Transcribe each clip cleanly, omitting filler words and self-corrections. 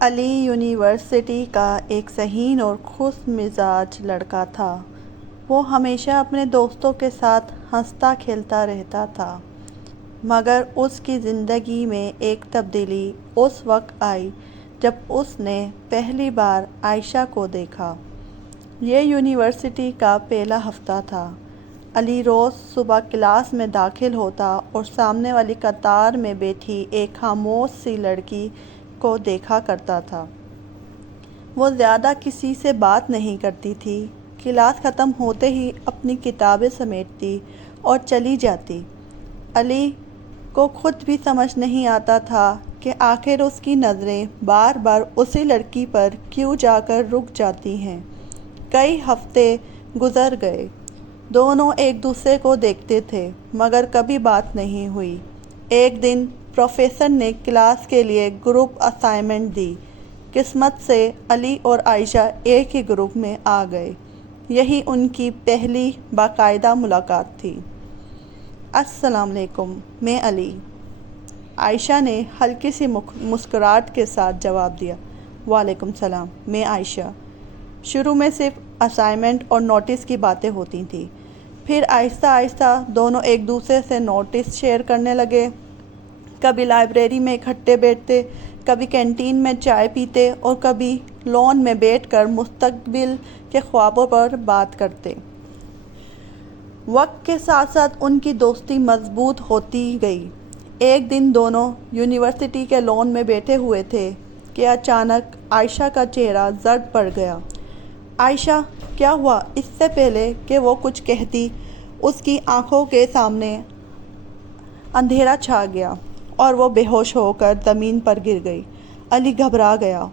علی university کا ایک ذہین اور خوش مزاج لڑکا تھا۔ وہ ہمیشہ اپنے دوستوں کے ساتھ ہنستا کھیلتا رہتا تھا، مگر اس کی زندگی میں ایک تبدیلی اس وقت آئی جب اس نے پہلی بار عائشہ کو دیکھا۔ یہ یونیورسٹی کا پہلا ہفتہ تھا۔ علی روز صبح کلاس میں داخل ہوتا اور سامنے والی قطار میں بیٹھی ایک خاموش سی لڑکی کو دیکھا کرتا تھا۔ وہ زیادہ کسی سے بات نہیں کرتی تھی، کلاس ختم ہوتے ہی اپنی کتابیں سمیٹتی اور چلی جاتی۔ علی کو خود بھی سمجھ نہیں آتا تھا کہ آخر اس کی نظریں بار بار اسی لڑکی پر کیوں جا کر رک جاتی ہیں۔ کئی ہفتے گزر گئے، دونوں ایک دوسرے کو دیکھتے تھے مگر کبھی بات نہیں ہوئی۔ ایک دن پروفیسر نے کلاس کے لیے گروپ اسائنمنٹ دی۔ قسمت سے علی اور عائشہ ایک ہی گروپ میں آ گئے۔ یہی ان کی پہلی باقاعدہ ملاقات تھی۔ السلام علیکم، میں علی، عائشہ نے ہلکی سی مسکراہٹ کے ساتھ جواب دیا۔ وعلیکم السلام، میں عائشہ۔ شروع میں صرف اسائنمنٹ اور نوٹس کی باتیں ہوتی تھیں، پھر آہستہ آہستہ دونوں ایک دوسرے سے نوٹس شیئر کرنے لگے۔ کبھی لائبریری میں اکٹھے بیٹھتے، کبھی کینٹین میں چائے پیتے اور کبھی لان میں بیٹھ کر مستقبل کے خوابوں پر بات کرتے۔ وقت کے ساتھ ساتھ ان کی دوستی مضبوط ہوتی گئی۔ ایک دن دونوں یونیورسٹی کے لان میں بیٹھے ہوئے تھے کہ اچانک عائشہ کا چہرہ زرد پڑ گیا۔ عائشہ، کیا ہوا؟ اس سے پہلے کہ وہ کچھ کہتی، اس کی آنکھوں کے سامنے اندھیرا چھا گیا اور وہ بے ہوش ہو کر زمین پر گر گئی۔ علی گھبرا گیا۔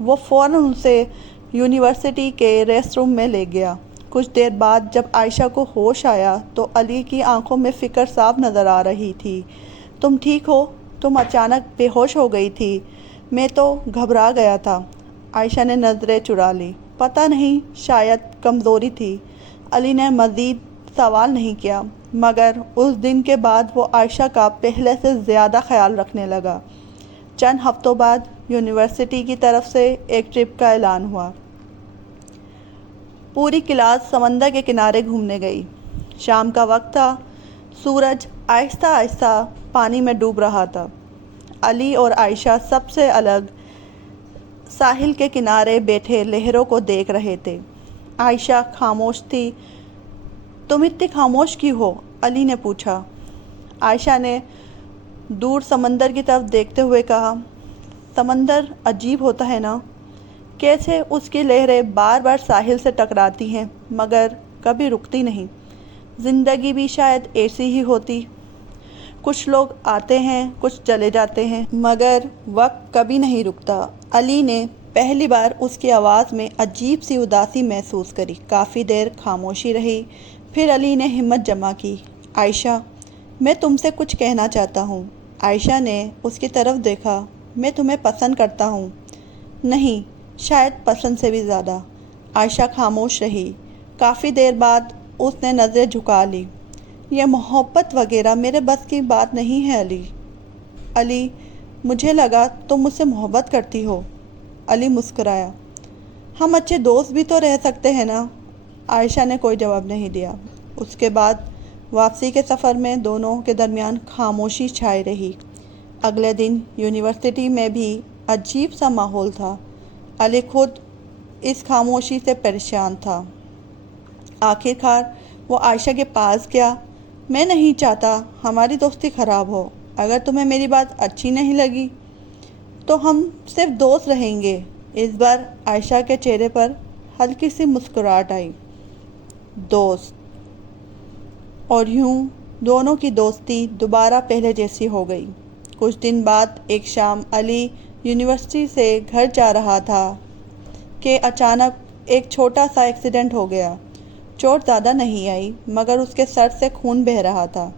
وہ فوراً اسے یونیورسٹی کے ریسٹ روم میں لے گیا۔ کچھ دیر بعد جب عائشہ کو ہوش آیا تو علی کی آنکھوں میں فکر صاف نظر آ رہی تھی۔ تم ٹھیک ہو؟ تم اچانک بے ہوش ہو گئی تھی۔ میں تو گھبرا گیا تھا۔ عائشہ نے نظریں چرا لیں۔ پتہ نہیں، شاید کمزوری تھی۔ علی نے مزید سوال نہیں کیا، مگر اس دن کے بعد وہ عائشہ کا پہلے سے زیادہ خیال رکھنے لگا۔ چند ہفتوں بعد یونیورسٹی کی طرف سے ایک ٹرپ کا اعلان ہوا۔ پوری کلاس سمندر کے کنارے گھومنے گئی۔ شام کا وقت تھا، سورج آہستہ آہستہ پانی میں ڈوب رہا تھا۔ علی اور عائشہ سب سے الگ ساحل کے کنارے بیٹھے لہروں کو دیکھ رہے تھے۔ عائشہ خاموش تھی۔ تم اتنی خاموش کیوں ہو؟ علی نے پوچھا۔ عائشہ نے دور سمندر کی طرف دیکھتے ہوئے کہا، سمندر عجیب ہوتا ہے نا، کیسے اس کی لہریں بار بار ساحل سے ٹکراتی ہیں مگر کبھی رکتی نہیں۔ زندگی بھی شاید ایسی ہی ہوتی، کچھ لوگ آتے ہیں، کچھ چلے جاتے ہیں، مگر وقت کبھی نہیں رکتا۔ علی نے پہلی بار اس کی آواز میں عجیب سی اداسی محسوس کری۔ کافی دیر خاموشی رہی، پھر علی نے ہمت جمع کی۔ عائشہ، میں تم سے کچھ کہنا چاہتا ہوں۔ عائشہ نے اس کی طرف دیکھا۔ میں تمہیں پسند کرتا ہوں۔ نہیں، شاید پسند سے بھی زیادہ۔ عائشہ خاموش رہی۔ کافی دیر بعد اس نے نظریں جھکا لی۔ یہ محبت وغیرہ میرے بس کی بات نہیں ہے علی۔ علی، مجھے لگا تم مجھ سے محبت کرتی ہو۔ علی مسکرایا۔ ہم اچھے دوست بھی تو رہ سکتے ہیں نا۔ عائشہ نے کوئی جواب نہیں دیا۔ اس کے بعد واپسی کے سفر میں دونوں کے درمیان خاموشی چھائی رہی۔ اگلے دن یونیورسٹی میں بھی عجیب سا ماحول تھا۔ علی خود اس خاموشی سے پریشان تھا۔ آخر کار وہ عائشہ کے پاس گیا۔ میں نہیں چاہتا ہماری دوستی خراب ہو۔ اگر تمہیں میری بات اچھی نہیں لگی تو ہم صرف دوست رہیں گے۔ اس بار عائشہ کے چہرے پر ہلکی سی مسکراہٹ آئی۔ دوست؟ اور یوں دونوں کی دوستی دوبارہ پہلے جیسی ہو گئی۔ کچھ دن بعد ایک شام علی یونیورسٹی سے گھر جا رہا تھا کہ اچانک ایک چھوٹا سا ایکسیڈنٹ ہو گیا۔ چوٹ زیادہ نہیں آئی مگر اس کے سر سے خون بہہ رہا تھا۔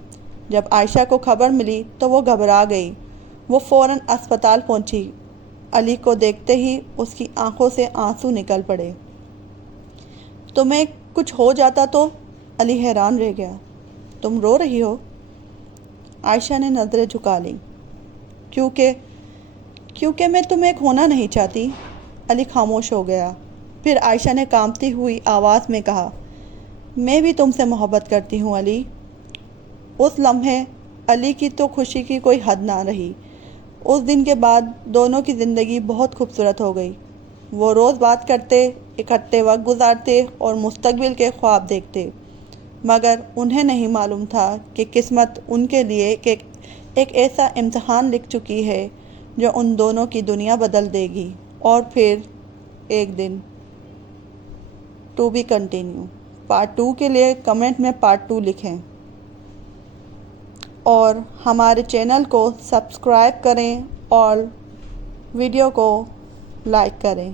جب عائشہ کو خبر ملی تو وہ گھبرا گئی۔ وہ فوراً اسپتال پہنچی۔ علی کو دیکھتے ہی اس کی آنکھوں سے آنسو نکل پڑے۔ تمہیں کچھ ہو جاتا تو؟ علی حیران رہ گیا۔ تم رو رہی ہو؟ عائشہ نے نظریں جھکا لیں۔ کیونکہ میں تمہیں کھونا نہیں چاہتی۔ علی خاموش ہو گیا۔ پھر عائشہ نے کانپتی ہوئی آواز میں کہا، میں بھی تم سے محبت کرتی ہوں علی۔ اس لمحے علی کی تو خوشی کی کوئی حد نہ رہی۔ اس دن کے بعد دونوں کی زندگی بہت خوبصورت ہو گئی۔ وہ روز بات کرتے، اکٹھے وقت گزارتے اور مستقبل کے خواب دیکھتے، مگر انہیں نہیں معلوم تھا کہ قسمت ان کے لیے ایک ایسا امتحان لکھ چکی ہے جو ان دونوں کی دنیا بدل دے گی۔ اور پھر ایک دن ٹو بی کنٹینیو۔ پارٹ 2 کے لیے کمنٹ میں پارٹ 2 لکھیں اور ہمارے چینل کو سبسکرائب کریں اور ویڈیو کو لائک کریں۔